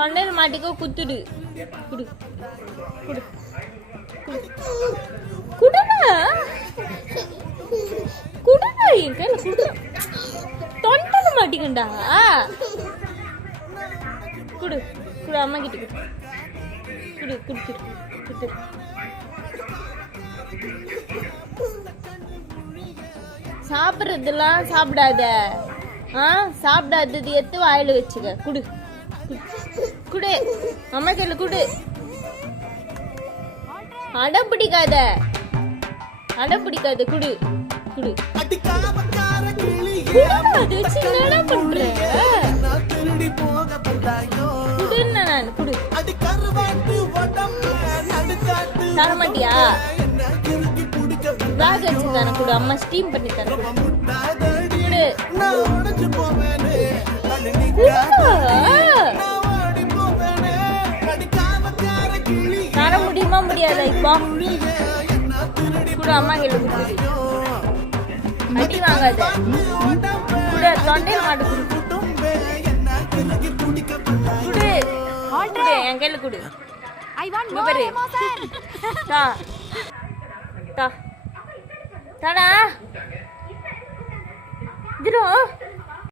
தொண்டையில் மாட்டிக்கோ குத்துடு. குடு குடு குடுடா குடுடா என் கையில குடு. தொண்டையில் மாட்டிக்கண்டா. குடு குடு அம்மா கிட்ட குடு. குடு குடுத்துரு குடுத்துரு. சாப்பிட்றதெல்லாம் சாப்பிடாத. சாப்பிடாதது எடுத்து வாயில வச்சுக்க. குடு குடு அம்மா கையில குடு. அடம் பிடிக்காத குடு குடு. அது வச்சு என்னடா பண்ற? குடுன்னா நான் குடு. தரமாட்டியா? பேக் வச்சு தானே குடு. அம்மா ஸ்டீம் பண்ணி தரேன். குடு தர முடியுமா முடியாதா? இப்போ குடு அம்மா கையில குடு. அடி வாங்காத. குடு தொண்டையில் மாட்டு குடு. குடு குடு என் கையில குடு. தாடா